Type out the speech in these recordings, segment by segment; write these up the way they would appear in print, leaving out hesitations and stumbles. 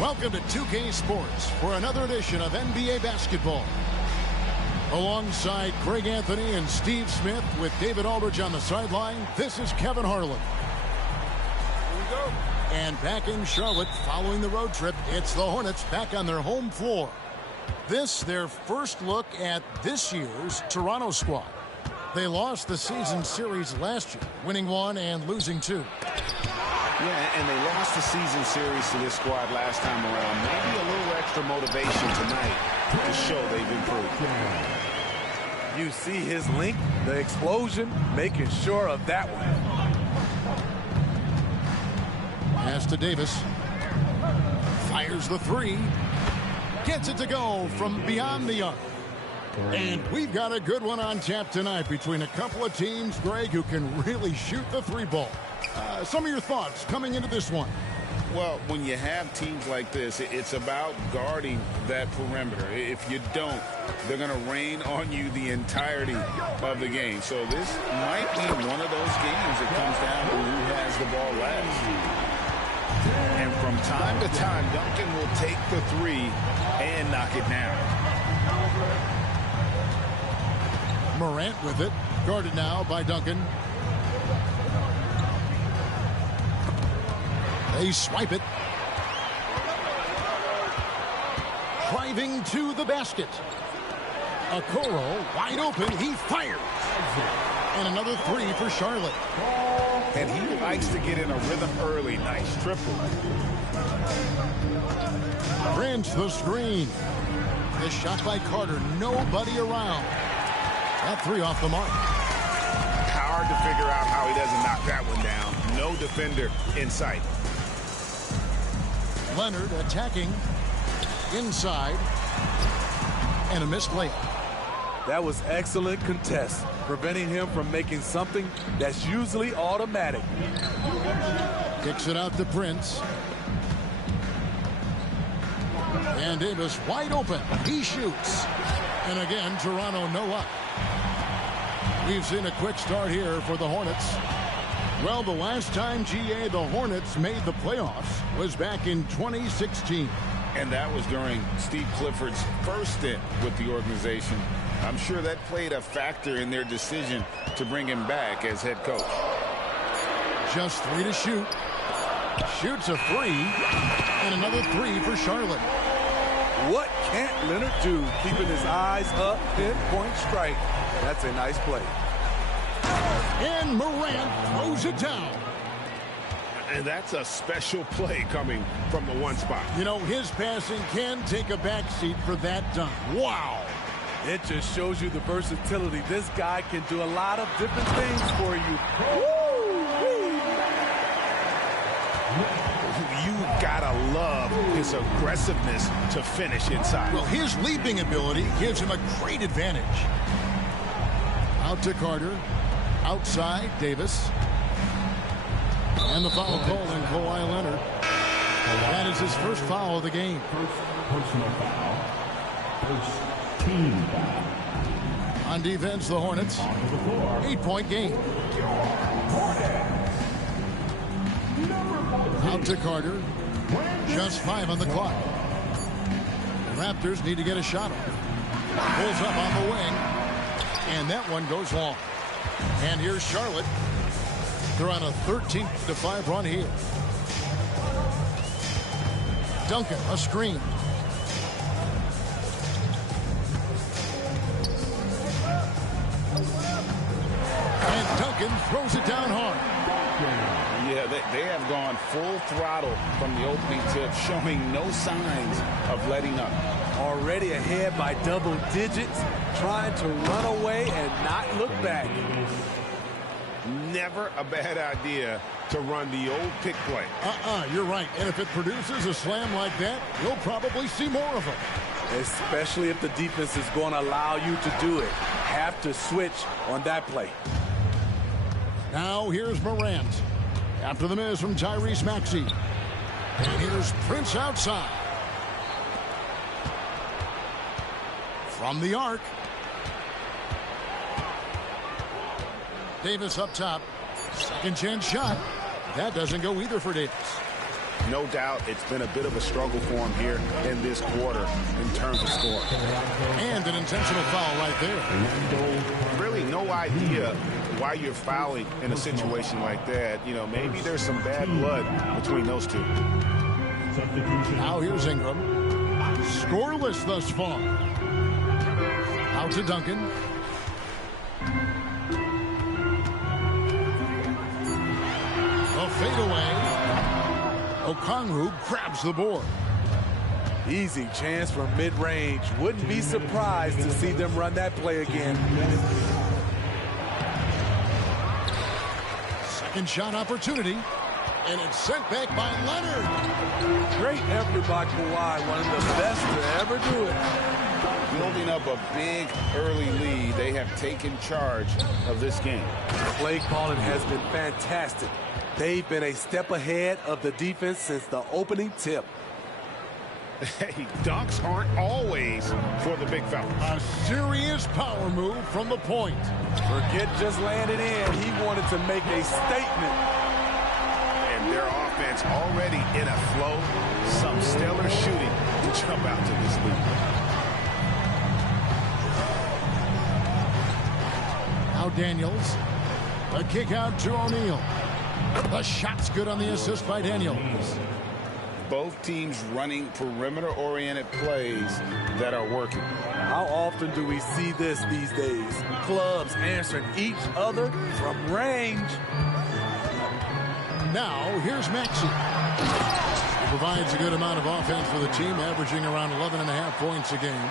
Welcome to 2K Sports for another edition of NBA basketball. Alongside Greg Anthony and Steve Smith with David Aldridge on the sideline, this is Kevin Harlan. Here we go. And back in Charlotte following the road trip, it's the Hornets back on their home floor. This, their first look at this year's Toronto squad. They lost the season series last year, winning 1 and losing 2. Yeah, and they lost the season series to this squad last time around. Maybe a little extra motivation tonight to show they've improved. You see his length, the explosion, making sure of that one. Pass to Davis. Fires the 3. Gets it to go from beyond the arc. And we've got a good one on tap tonight between a couple of teams, Greg, who can really shoot the 3 ball. Some of your thoughts coming into this one. Well, when you have teams like this, it's about guarding that perimeter. If you don't, they're going to rain on you the entirety of the game. So this might be one of those games that comes down to who has the ball last. And from time to time, Duncan will take the 3 and knock it down. Morant with it. Guarded now by Duncan. They swipe it. Driving to the basket. Okoro wide open. He fires. And another 3 for Charlotte. And he likes to get in a rhythm early. Nice triple. Grants the screen. The shot by Carter. Nobody around. That 3 off the mark. Hard to figure out how he doesn't knock that one down. No defender in sight. Leonard attacking inside, and a missed layup. That was excellent contest, preventing him from making something that's usually automatic. Kicks it out to Prince. And Davis wide open. He shoots. And again, Toronto no up. We've seen a quick start here for the Hornets. Well, the last time, GA, the Hornets made the playoffs was back in 2016. And that was during Steve Clifford's first stint with the organization. I'm sure that played a factor in their decision to bring him back as head coach. Just 3 to shoot. Shoots a 3. And another 3 for Charlotte. What can't Leonard do? Keeping his eyes up, pinpoint strike. That's a nice play. And Morant throws it down. And that's a special play coming from the 1 spot. You know, his passing can take a backseat for that dunk. Wow. It just shows you the versatility. This guy can do a lot of different things for you. You gotta love his aggressiveness to finish inside. Well, his leaping ability gives him a great advantage. Out to Carter. Outside, Davis. And the foul call on Kawhi Leonard. That is his first foul of the game. First personal foul. First team foul. On defense, the Hornets. 8-point game. Out to Carter. Just 5 on the clock. The Raptors need to get a shot off. Pulls up on the wing. And that one goes long. And here's Charlotte. They're on a 13-5 run here. Duncan, a screen. And Duncan throws it down hard. Yeah, they have gone full throttle from the opening tip, showing no signs of letting up. Already ahead by double digits, trying to run away and not look back. Never a bad idea to run the old pick play. You're right. And if it produces a slam like that, you'll probably see more of them. Especially if the defense is going to allow you to do it. Have to switch on that play. Now here's Morant. After the miss from Tyrese Maxey. And here's Prince outside. From the arc. Davis up top. Second chance shot. That doesn't go either for Davis. no doubt it's been a bit of a struggle for him here in this quarter in terms of scoring. And an intentional foul right there. Really no idea why you're fouling in a situation like that. You know, maybe there's some bad blood between those two. Now here's Ingram. Scoreless thus far. Out to Duncan. A fadeaway. Okongwu grabs the board. Easy chance from mid-range. Wouldn't be surprised to see them run that play again. Second shot opportunity. And it's sent back by Leonard. Great effort by Kawhi. One of the best to ever do it. Building up a big early lead, they have taken charge of this game. Play calling has been fantastic. They've been a step ahead of the defense since the opening tip. Hey, dunks aren't always for the big fella. A serious power move from the point. Forget just landing in. He wanted to make a statement. And their offense already in a flow. Some stellar shooting to jump out to this lead. Now Daniels. A kick out to O'Neal. The shot's good on the assist by Daniels. Both teams running perimeter-oriented plays that are working. How often do we see this these days? Clubs answering each other from range. Now, here's Maxey. He provides a good amount of offense for the team, averaging around 11.5 points a game.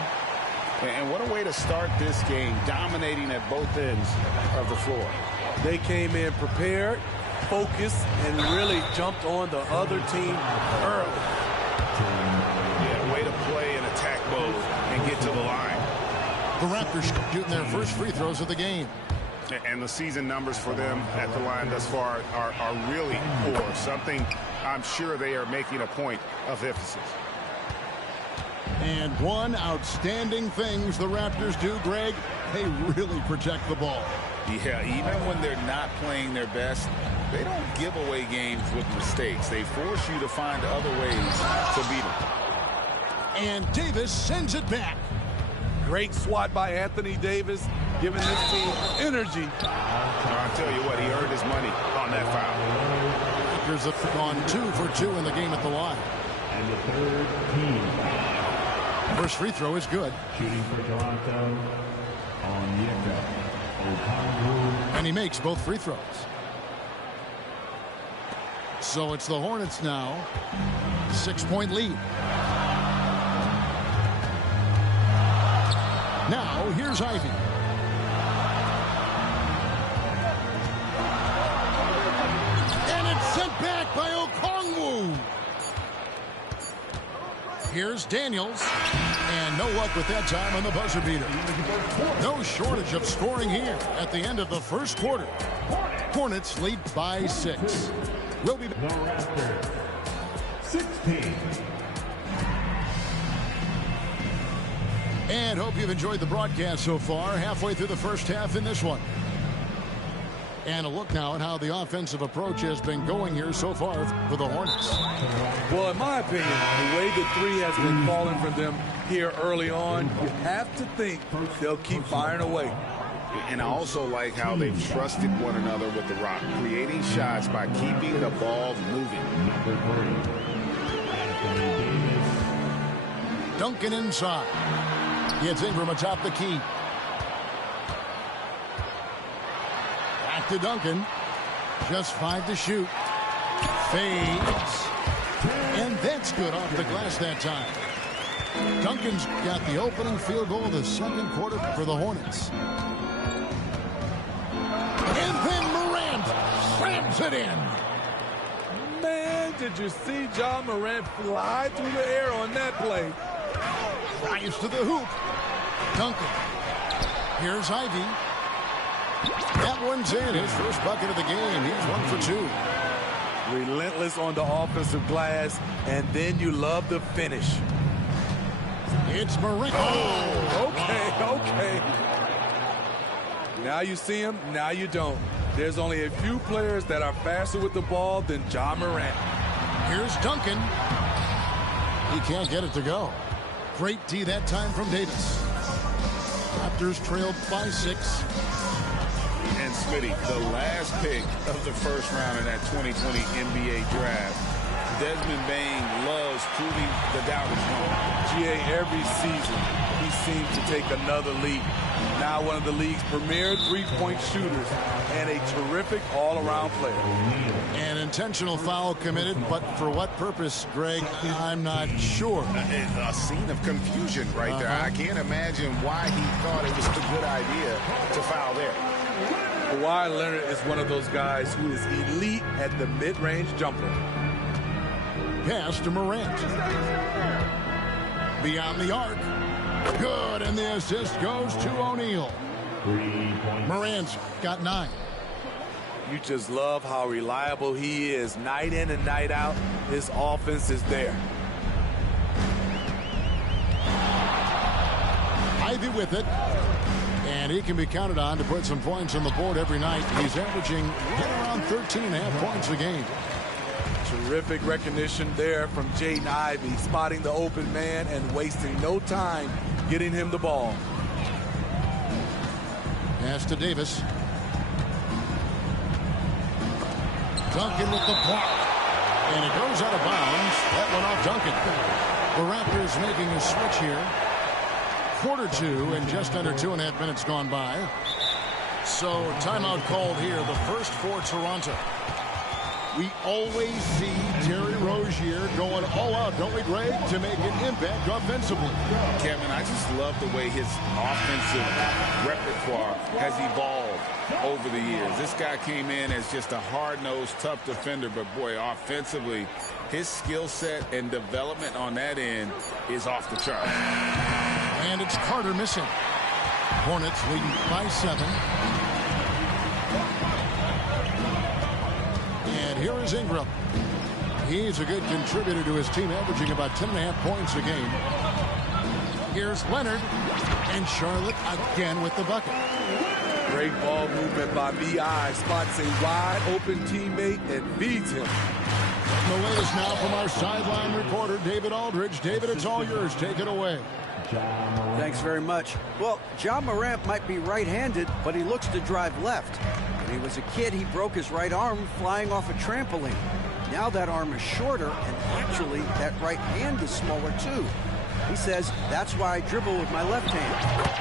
And what a way to start this game, dominating at both ends of the floor. They came in prepared, focused, and really jumped on the other team early. Yeah, way to play in attack mode and get to the line. The Raptors shooting their first free throws of the game. And the season numbers for them at the line thus far are really poor. Something I'm sure they are making a point of emphasis. And one outstanding things the Raptors do, Greg, they really protect the ball. Yeah, even when they're not playing their best, they don't give away games with mistakes. They force you to find other ways to beat them. And Davis sends it back. Great swat by Anthony Davis, giving this team energy. I'll tell you what, he earned his money on that foul. Raptors have gone 2 for 2 in the game at the line. And the third team foul. First free throw is good. Shooting for Toronto, Onyeka Okongwu. And he makes both free throws. So it's the Hornets now. 6-point lead. Now, here's Ivy. And it's sent back by Okongwu. Here's Daniels. And no luck with that time on the buzzer beater. No shortage of scoring here at the end of the first quarter. Hornets lead by 6. We'll be The Raptors, 16. And hope you've enjoyed the broadcast so far. Halfway through the first half in this one. And a look now at how the offensive approach has been going here so far for the Hornets. Well, in my opinion, the way the three has been falling from them here early on, you have to think they'll keep firing away. And I also like how they've trusted one another with the rock, creating shots by keeping the ball moving. Number 3, Anthony Davis. Duncan inside. Gets Ingram atop the key. Back to Duncan. Just 5 to shoot. Fades. And that's good off the glass that time. Duncan's got the opening field goal of the second quarter for the Hornets. And then Morant slams it in. Man, did you see John Morant fly through the air on that play? Drives to the hoop. Duncan. Here's Ivy. That one's in. His first bucket of the game. He's 1 for 2. Relentless on the offensive glass, and then you love the finish. It's Morant. Oh, okay. Now you see him, now you don't. There's only a few players that are faster with the ball than John Morant. Here's Duncan. He can't get it to go. Great D that time from Davis. Raptors trailed by 6. And Smitty, the last pick of the first round in that 2020 NBA draft. Desmond Bain loves proving the doubters wrong. GA, every season he seems to take another leap. Now one of the league's premier three-point shooters and a terrific all-around player. An intentional foul committed, but for what purpose, Greg, I'm not sure. A scene of confusion right there. I can't imagine why he thought it was a good idea to foul there. Kawhi Leonard is one of those guys who is elite at the mid-range jumper. Pass to Morant. Beyond the arc. Good, and the assist goes to O'Neal. Morant's got 9. You just love how reliable he is. Night in and night out, his offense is there. Ivy with it. And he can be counted on to put some points on the board every night. He's averaging right around 13.5 points a game. Terrific recognition there from Jaden Ivey, spotting the open man and wasting no time getting him the ball. Pass to Davis. Duncan with the block. And it goes out of bounds. That went off Duncan. The Raptors making a switch here. Quarter 2 and just under 2.5 minutes gone by. So timeout called here, the first for Toronto. We always see Terry Rozier going all out, don't we, Greg, to make an impact offensively. Kevin, I just love the way his offensive repertoire has evolved over the years. This guy came in as just a hard-nosed, tough defender, but boy, offensively, his skill set and development on that end is off the charts. And it's Carter missing. Hornets leading by 7. And here is Ingram. He's a good contributor to his team, averaging about 10.5 points a game. Here's Leonard. And Charlotte again with the bucket. Great ball movement by B.I. Spots a wide open teammate and feeds him. The latest now from our sideline reporter, David Aldridge. David, it's all yours. Take it away. Thanks very much. Well, Ja Morant might be right-handed, but he looks to drive left. When he was a kid, he broke his right arm flying off a trampoline. Now that arm is shorter, and actually that right hand is smaller too. He says, that's why I dribble with my left hand.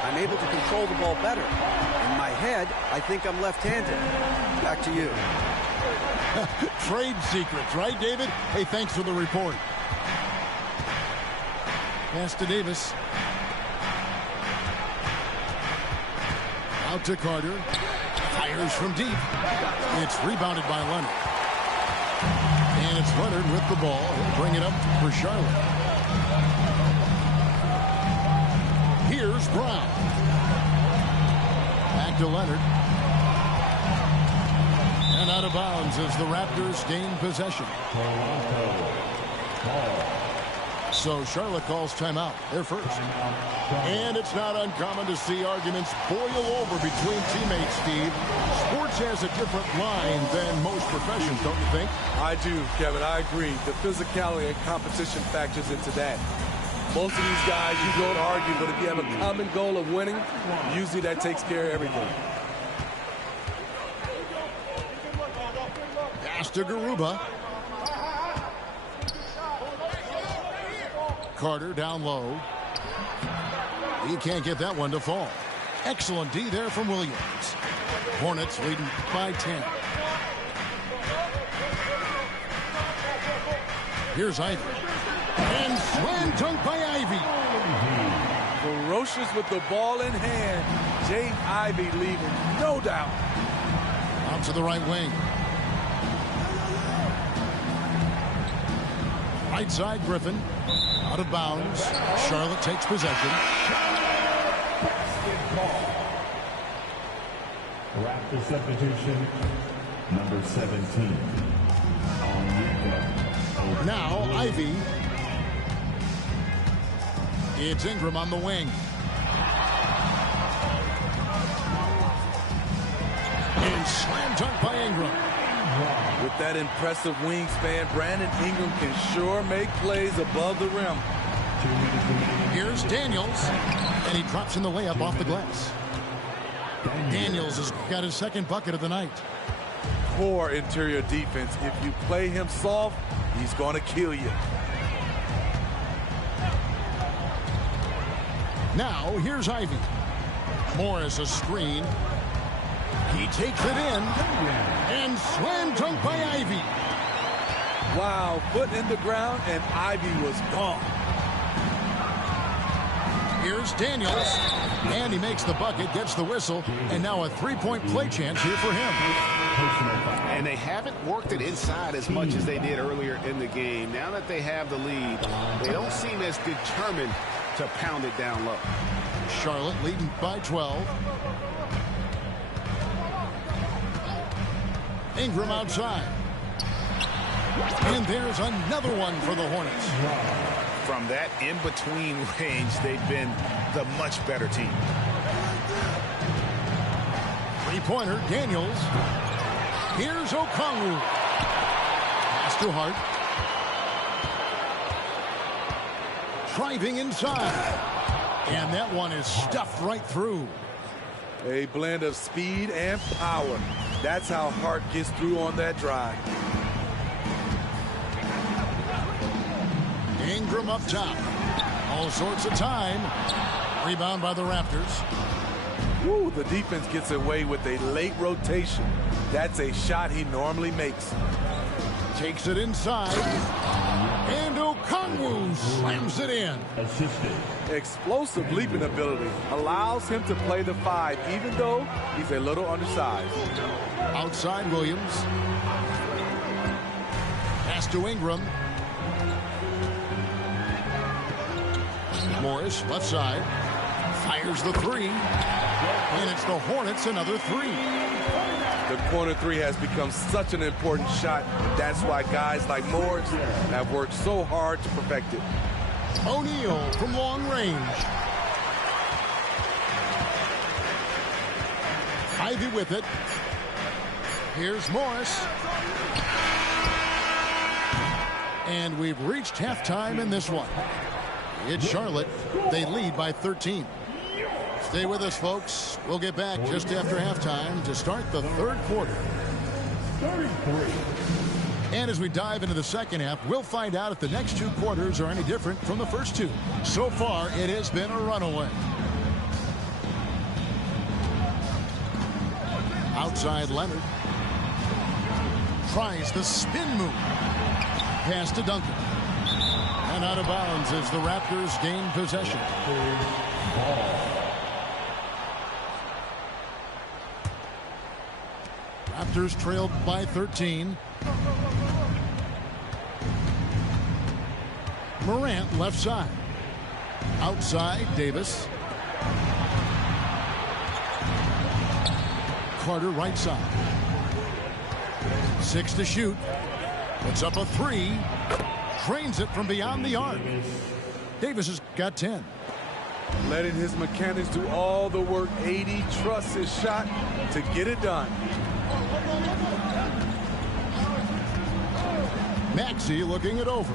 I'm able to control the ball better. In my head, I think I'm left-handed. Back to you. Trade secrets, right, David? Hey, thanks for the report. Pass to Davis. Out to Carter. Fires from deep. It's rebounded by Leonard. And it's Leonard with the ball. He'll bring it up for Charlotte. Here's Brown. Back to Leonard. And out of bounds as the Raptors gain possession. So Charlotte calls timeout. They're first. And it's not uncommon to see arguments boil over between teammates, Steve. Sports has a different line than most professions, don't you think? I do, Kevin. I agree. The physicality and competition factors into that. Most of these guys, you go to argue, but if you have a common goal of winning, usually that takes care of everything. Pass to Garuba. Carter down low. He can't get that one to fall. Excellent D there from Williams. Hornets leading by 10. Here's Ivy. And slam dunk by Ivy. Ferocious with the ball in hand. Jaden Ivey leaving, no doubt. Out to the right wing. Right side, Griffin. Out of bounds. Charlotte takes possession. Raptor substitution, number 17. Now, Ivy. It's Ingram on the wing. And slam dunk by Ingram. With that impressive wingspan, Brandon Ingram can sure make plays above the rim. Here's Daniels, and he drops in the layup off the glass. Daniels has got his second bucket of the night. Poor interior defense. If you play him soft, he's going to kill you. Now, here's Ivy. Morris a screen. He takes it in. And slam dunk by Ivy. Wow, foot in the ground, and Ivy was gone. Here's Daniels. And he makes the bucket, gets the whistle, and now a three-point play chance here for him. And they haven't worked it inside as much as they did earlier in the game. Now that they have the lead, they don't seem as determined to pound it down low. Charlotte leading by 12. Ingram outside. And there's another one for the Hornets. From that in-between range, they've been the much better team. Three-pointer, Daniels. Here's Okongwu. Pass to Hart. Driving inside. And that one is stuffed right through. A blend of speed and power. That's how Hart gets through on that drive. Ingram up top. All sorts of time. Rebound by the Raptors. Woo, the defense gets away with a late rotation. That's a shot he normally makes. Takes it inside. And Okongwu slams it in. Assisted. Explosive leaping ability allows him to play the 5, even though he's a little undersized. Outside Williams. Pass to Ingram. Morris, left side. Fires the three. And it's the Hornets, another three. The corner 3 has become such an important shot. That's why guys like Morris have worked so hard to perfect it. O'Neal from long range. Ivy with it. Here's Morris. And we've reached halftime in this one. It's Charlotte. They lead by 13. Stay with us, folks. We'll get back just after halftime to start the third quarter. And as we dive into the second half, we'll find out if the next two quarters are any different from the first two. So far, it has been a runaway. Outside Leonard. Tries the spin move. Pass to Duncan. And out of bounds as the Raptors gain possession. Raptors trailed by 13. Morant left side. Outside Davis. Carter right side. 6 to shoot. Puts up a 3. Drains it from beyond the arc. Davis has got 10. Letting his mechanics do all the work. 80 trusts his shot to get it done. Maxey looking it over.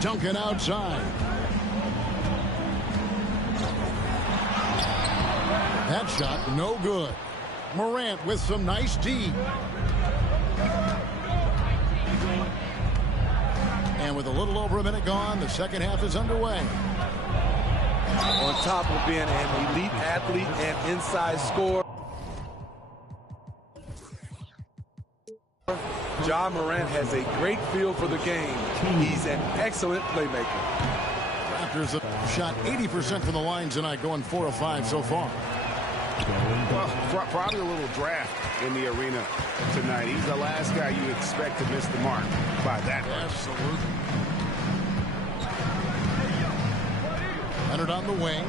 Duncan outside. That shot no good. Morant with some nice D. And with a little over a minute gone, the second half is underway. On top of being an elite athlete and inside scorer, Ja Morant has a great feel for the game. He's an excellent playmaker. Raptors have shot 80% from the line tonight, going 4 of 5 so far. Well, probably a little draft in the arena tonight. He's the last guy you expect to miss the mark by that much. Absolutely. Leonard on the wing.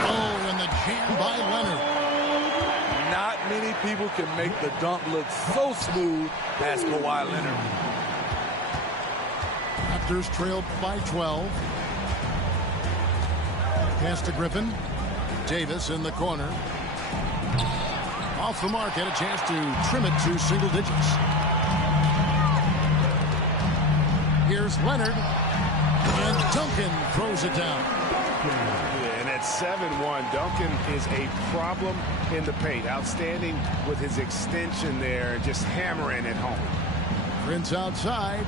Oh, and the jam by Leonard. Not many people can make the dunk look so smooth as Kawhi Leonard. Raptors trailed by 12. Pass to Griffin. Davis in the corner. Off the mark, had a chance to trim it to single digits. Here's Leonard. And Duncan throws it down. Yeah, and at 7-1, Duncan is a problem in the paint. Outstanding with his extension there and just hammering it home. Prince outside.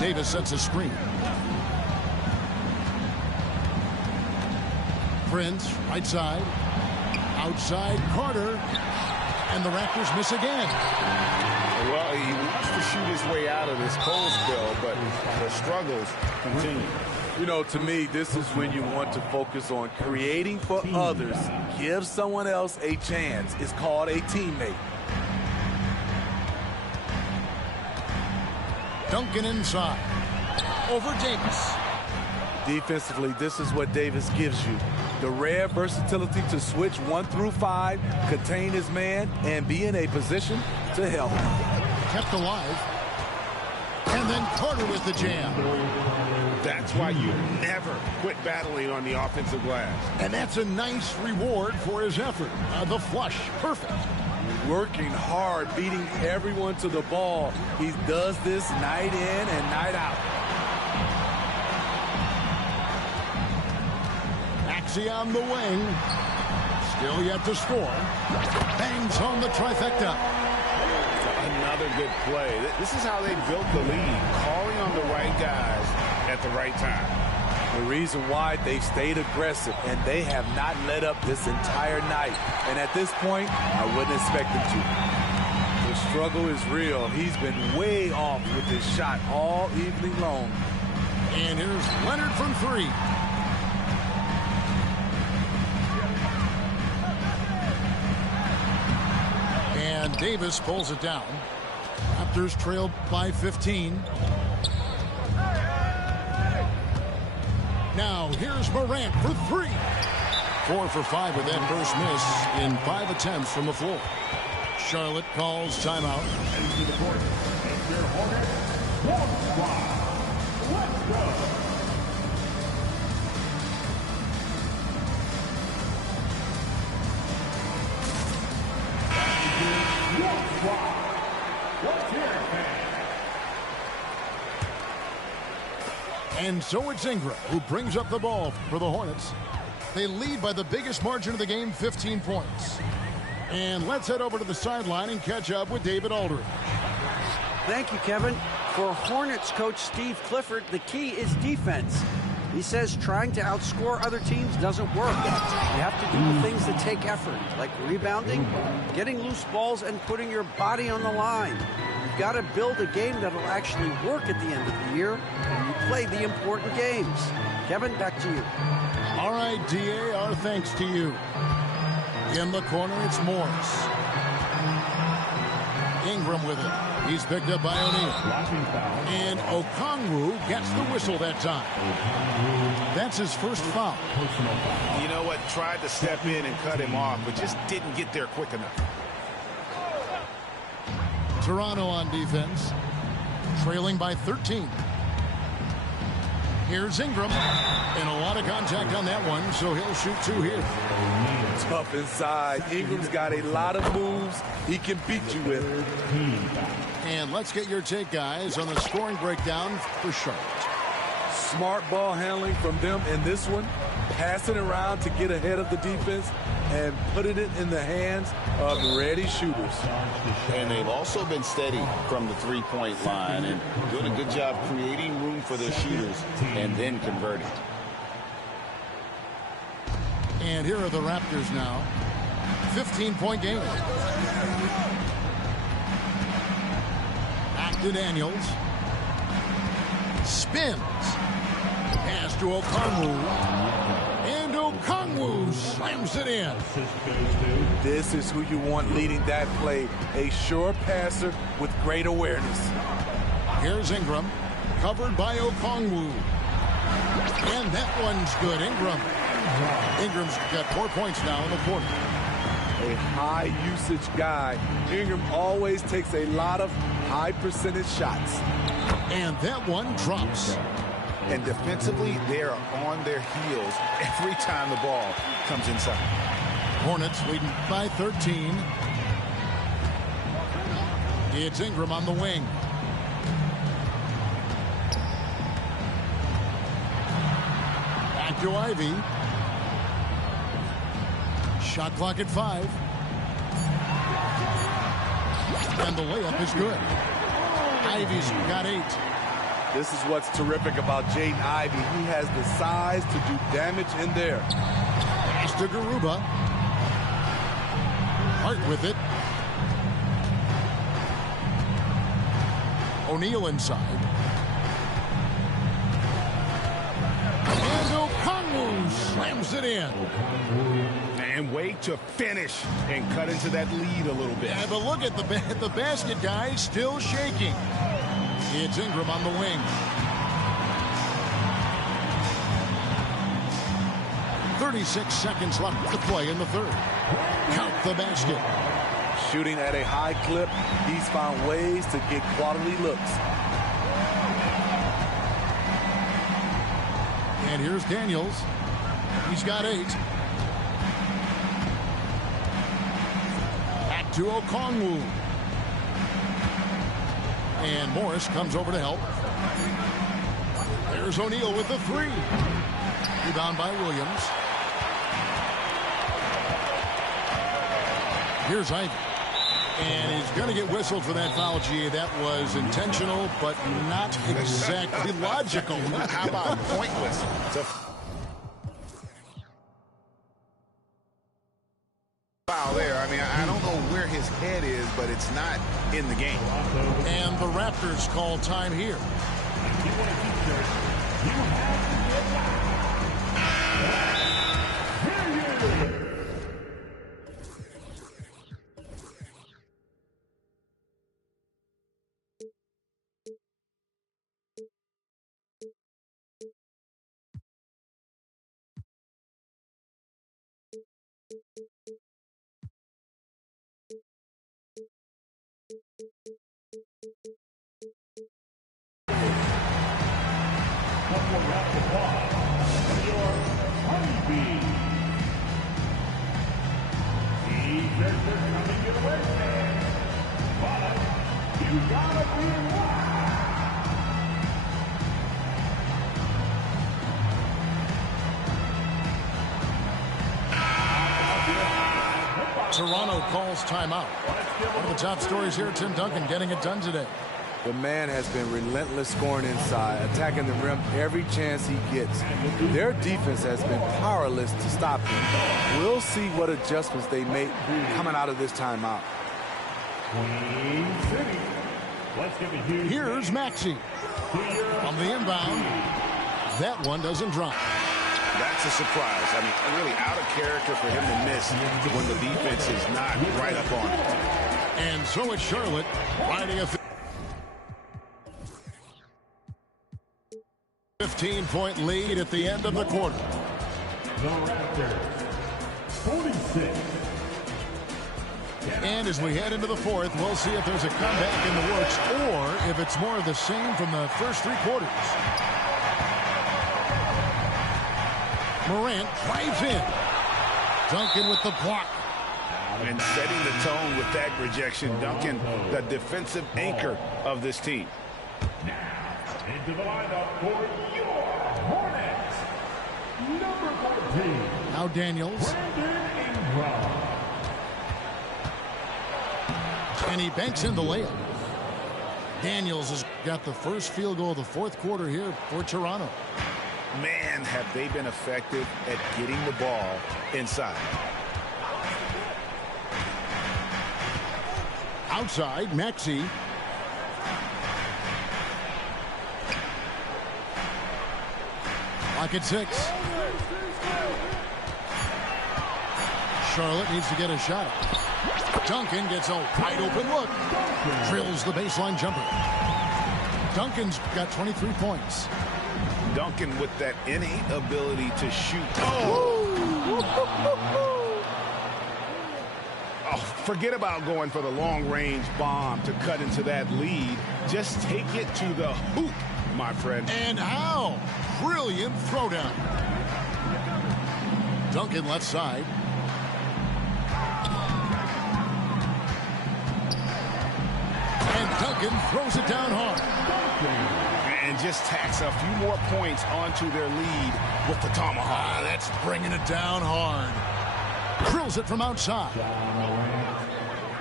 Davis sets a screen. Prince, right side. Outside, Carter. And the Raptors miss again. Well, he wants to shoot his way out of this cold spell, but the struggles continue. You know, to me, this is when you want to focus on creating for others. Give someone else a chance. It's called a teammate. Duncan inside. Over Davis. Defensively, this is what Davis gives you. The rare versatility to switch 1 through 5, contain his man, and be in a position to help. Kept alive. And then Carter with the jam. That's why you never quit battling on the offensive glass. And that's a nice reward for his effort. The flush, perfect. Working hard, beating everyone to the ball. He does this night in and night out. Maxey on the wing. Still yet to score. Bangs home the trifecta. Another good play. This is how they built the lead, calling on the right guys at the right time. The reason why they stayed aggressive, and they have not let up this entire night. And at this point, I wouldn't expect them to. The struggle is real. He's been way off with his shot all evening long. And here's Leonard from 3. And Davis pulls it down. Raptors trailed by 15. Now here's Morant for 3. 4 for 5 with that first miss in 5 attempts from the floor. Charlotte calls timeout. Into the court. And your Hornets, one squad. Let's go. And so it's Ingram who brings up the ball for the Hornets. They lead by the biggest margin of the game, 15 points. And let's head over to the sideline and catch up with David Aldridge. Thank you, Kevin. For Hornets coach Steve Clifford, the key is defense. He says trying to outscore other teams doesn't work. You have to do the things that take effort, like rebounding, getting loose balls, and putting your body on the line. You've got to build a game that'll actually work at the end of the year when you play the important games. Kevin, back to you. All right, DA, our thanks to you. In the corner, it's Morris. Ingram with it. He's picked up by O'Neal. And Okongwu gets the whistle that time. That's his first foul. You know what? Tried to step in and cut him off, but just didn't get there quick enough. Toronto on defense. Trailing by 13. Here's Ingram. And a lot of contact on that one, so he'll shoot 2 here. Tough inside. Ingram's got a lot of moves he can beat you with. And let's get your take, guys, on the scoring breakdown for Charlotte. Smart ball handling from them in this one. Passing around to get ahead of the defense and putting it in the hands of ready shooters. And they've also been steady from the three-point line and doing a good job creating room for their shooters and then converting. And here are the Raptors now. 15-point game. Back to Daniels. Spins. Pass to Okongwu. And Okongwu slams it in. This is who you want leading that play. A sure passer with great awareness. Here's Ingram. Covered by Okongwu. And that one's good. Ingram's got 4 points now in the quarter. A high usage guy. Ingram always takes a lot of high percentage shots. And that one drops. And defensively, they are on their heels every time the ball comes inside. Hornets leading by 13. It's Ingram on the wing. Back to Ivy. Shot clock at 5. And the layup is good. Ivy's got 8. This is what's terrific about Jaden Ivey. He has the size to do damage in there. Pass to Garuba. Hart with it. O'Neal inside. And Okongwu slams it in. And wait to finish and cut into that lead a little bit. Yeah, but look at the basket, guys, still shaking. It's Ingram on the wing. 36 seconds left to play in the third. Count the basket. Shooting at a high clip, he's found ways to get quality looks. And here's Daniels. He's got 8. Back to Okongwu. And Morris comes over to help. There's O'Neal with the 3. Rebound by Williams. Here's Ivy. And he's going to get whistled for that foul, G. That was intentional, but not exactly logical. How about pointless? It's a foul there. I mean, I don't know where his head is, but it's not in the game. And the Raptors call time here. Toronto calls timeout. One of the top stories here, Tim Duncan getting it done today. The man has been relentless scoring inside, attacking the rim every chance he gets. Their defense has been powerless to stop him. We'll see what adjustments they make coming out of this timeout. Here's Maxey on the inbound. That one doesn't drop. That's a surprise. I mean, really out of character for him to miss when the defense is not right up on him. And so it's Charlotte riding a 15-point lead at the end of the quarter. The Raptors, 46. And as we head into the fourth, we'll see if there's a comeback in the works or if it's more of the same from the first 3 quarters. Morant drives in. Duncan with the block. And setting the tone with that rejection. Duncan, the defensive anchor of this team. Now, into the lineup for your Hornets, number 14. Now Daniels. Brandon Ingram. And he banks in the layup. Daniels has got the first field goal of the fourth quarter here for Toronto. Man, have they been effective at getting the ball inside. Outside, Maxey. Clock at 6. Charlotte needs to get a shot. Duncan gets a wide open look. Drills the baseline jumper. Duncan's got 23 points. Duncan with that innate ability to shoot. Oh, forget about going for the long-range bomb to cut into that lead. Just take it to the hoop, my friend. And how? Brilliant throwdown. Duncan left side. Duncan throws it down hard. And just tacks a few more points onto their lead with the tomahawk. That's bringing it down hard. Drills it from outside.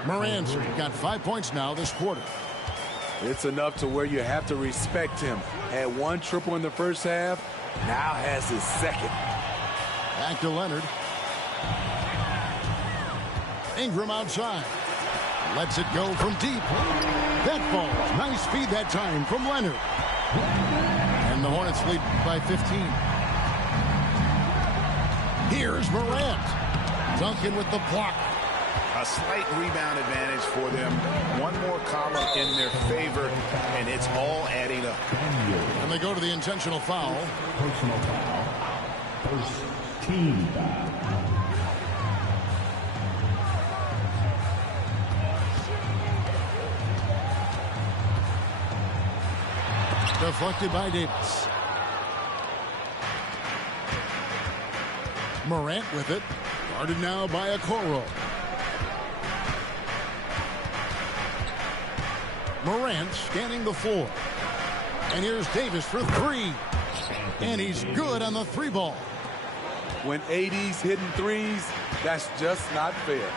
Morant's got 5 points now this quarter. It's enough to where you have to respect him. Had one triple in the first half, now has his second. Back to Leonard. Ingram outside. Lets it go from deep. That falls. Nice feed that time from Leonard. And the Hornets lead by 15. Here's Morant. Duncan with the block. A slight rebound advantage for them. One more column in their favor, and it's all adding up. And they go to the intentional foul. Personal foul. First team foul. Deflected by Davis. Morant with it. Guarded now by Okoro. Morant scanning the floor. And here's Davis for three. And he's good on the three ball. When AD's hitting threes, that's just not fair.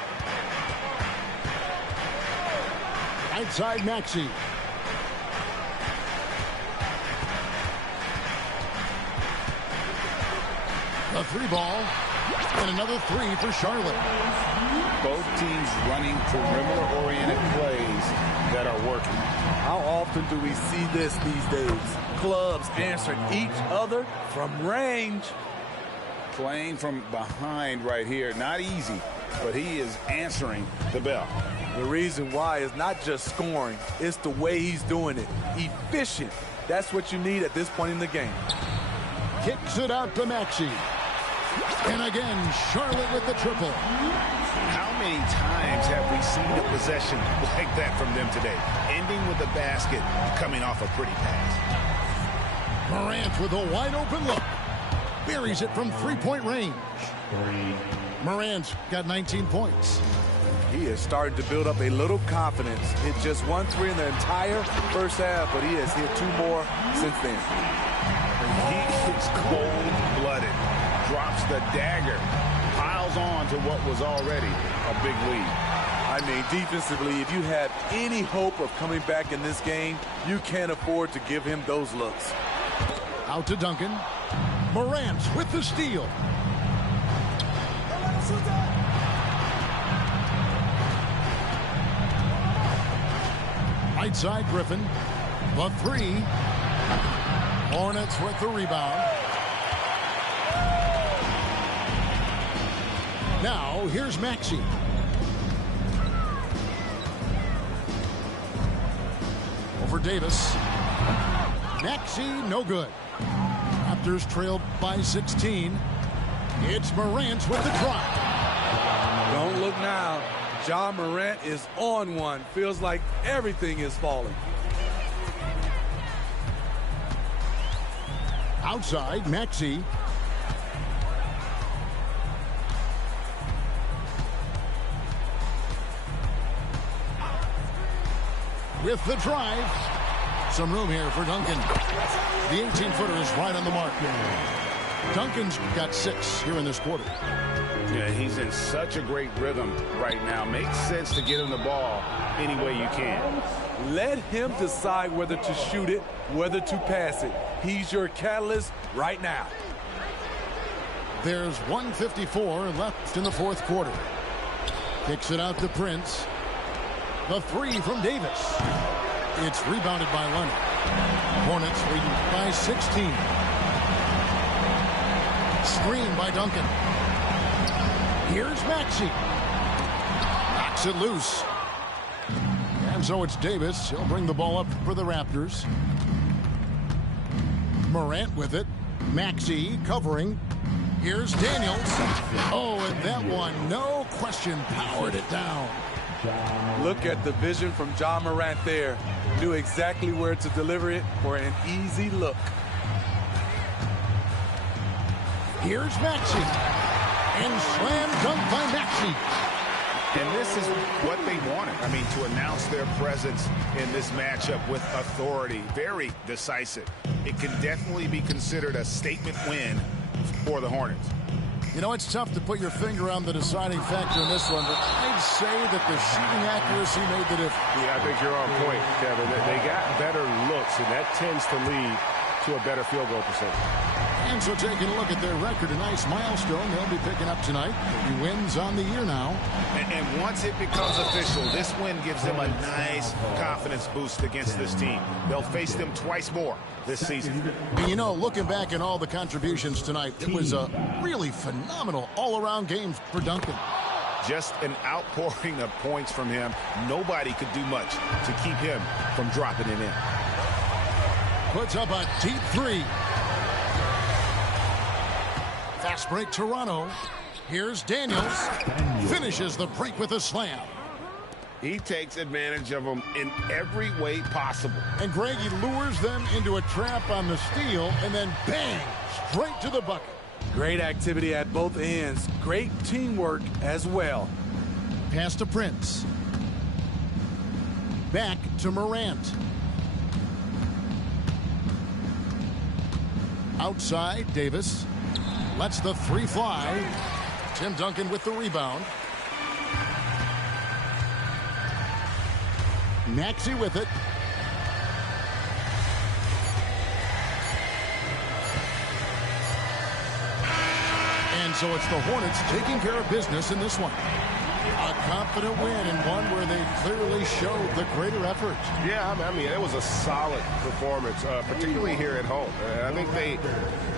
Outside Maxey. The three ball. And another three for Charlotte. Both teams running perimeter-oriented plays that are working. How often do we see this these days? Clubs answering each other from range. Playing from behind right here. Not easy, but he is answering the bell. The reason why is not just scoring. It's the way he's doing it. Efficient. That's what you need at this point in the game. Kicks it out to Maxey. And again, Charlotte with the triple. How many times have we seen a possession like that from them today? Ending with a basket, coming off a pretty pass. Morant with a wide open look. Buries it from three-point range. Morant's got 19 points. He is starting to build up a little confidence. Hit just 1 3 in the entire first half, but he has hit 2 more since then. He is cold-blooded. Drops the dagger. Piles on to what was already a big lead. I mean, defensively, if you have any hope of coming back in this game, you can't afford to give him those looks. Out to Duncan. Morant with the steal. Right side Griffin. The three. Hornets with the rebound. Now here's Maxey. Over Davis. Maxey no good. Raptors trailed by 16. It's Morant with the try. Don't look now. Ja Morant is on one. Feels like everything is falling. Outside, Maxey. With the drive. Some room here for Duncan. The 18-footer is right on the mark. Duncan's got 6 here in this quarter. Yeah, he's in such a great rhythm right now. Makes sense to get him the ball any way you can. Let him decide whether to shoot it, whether to pass it. He's your catalyst right now. There's 1:54 left in the fourth quarter. Kicks it out to Prince. The three from Davis. It's rebounded by Leonard. Hornets leading by 16. Screen by Duncan. Here's Maxey. Knocks it loose. And so it's Davis. He'll bring the ball up for the Raptors. Morant with it. Maxey covering. Here's Daniels. Oh, and that one, no question, powered it down. Look at the vision from Ja Morant there. Knew exactly where to deliver it for an easy look. Here's Maxey. And slam dunk by Maxey. And this is what they wanted. I mean, to announce their presence in this matchup with authority, very decisive. It can definitely be considered a statement win for the Hornets. You know, it's tough to put your finger on the deciding factor in this one, but I'd say that the shooting accuracy made the difference. Yeah, I think you're on point, Kevin. They got better looks, and that tends to lead to a better field goal percentage. And so taking a look at their record, a nice milestone they'll be picking up tonight. 3 wins on the year now. And once it becomes official, this win gives them a nice confidence boost against this team. They'll face them twice more this season. And you know, looking back at all the contributions tonight, it was a really phenomenal all-around game for Duncan. Just an outpouring of points from him. Nobody could do much to keep him from dropping it in. Puts up a deep 3. Fast break Toronto. Here's Daniels. Finishes the break with a slam. He takes advantage of them in every way possible. And Greg, he lures them into a trap on the steal, and then bang, straight to the bucket. Great activity at both ends. Great teamwork as well. Pass to Prince. Back to Morant. Outside, Davis. Lets the 3 fly. Tim Duncan with the rebound. Maxey with it. And so it's the Hornets taking care of business in this one. A confident win, and one where they clearly showed the greater effort. Yeah, I mean, it was a solid performance, particularly here at home. I think they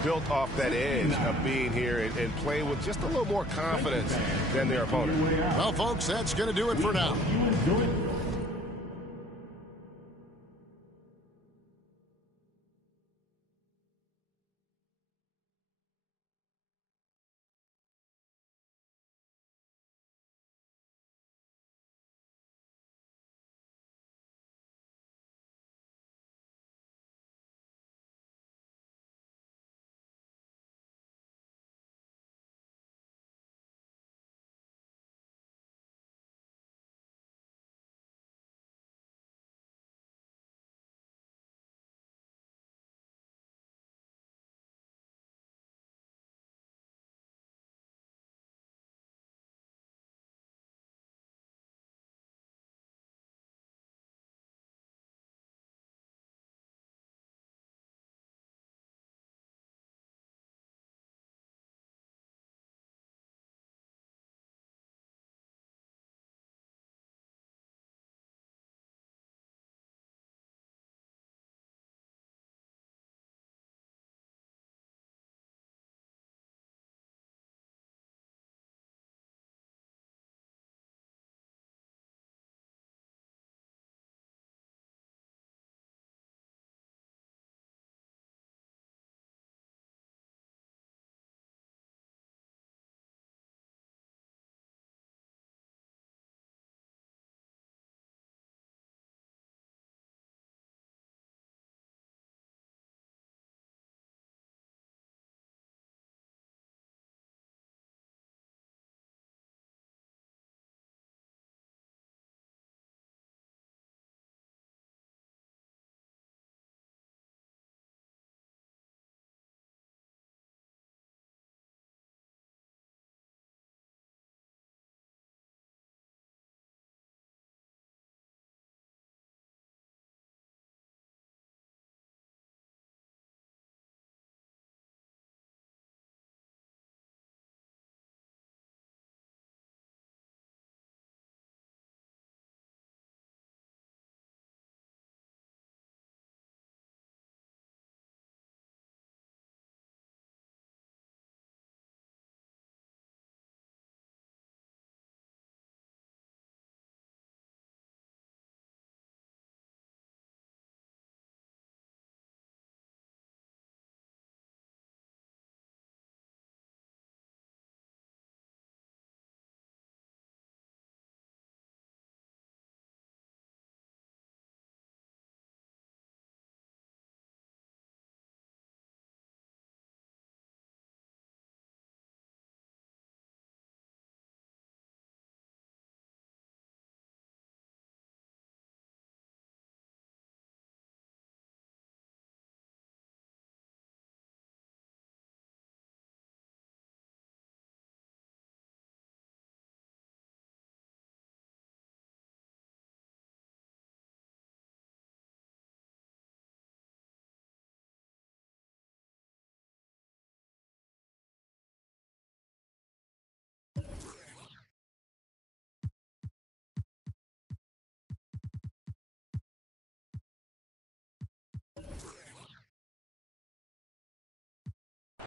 built off that edge of being here and play with just a little more confidence than their opponent. Well, folks, that's going to do it for now.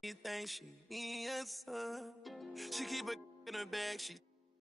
She thinks she me a son. She keep a in her bag. She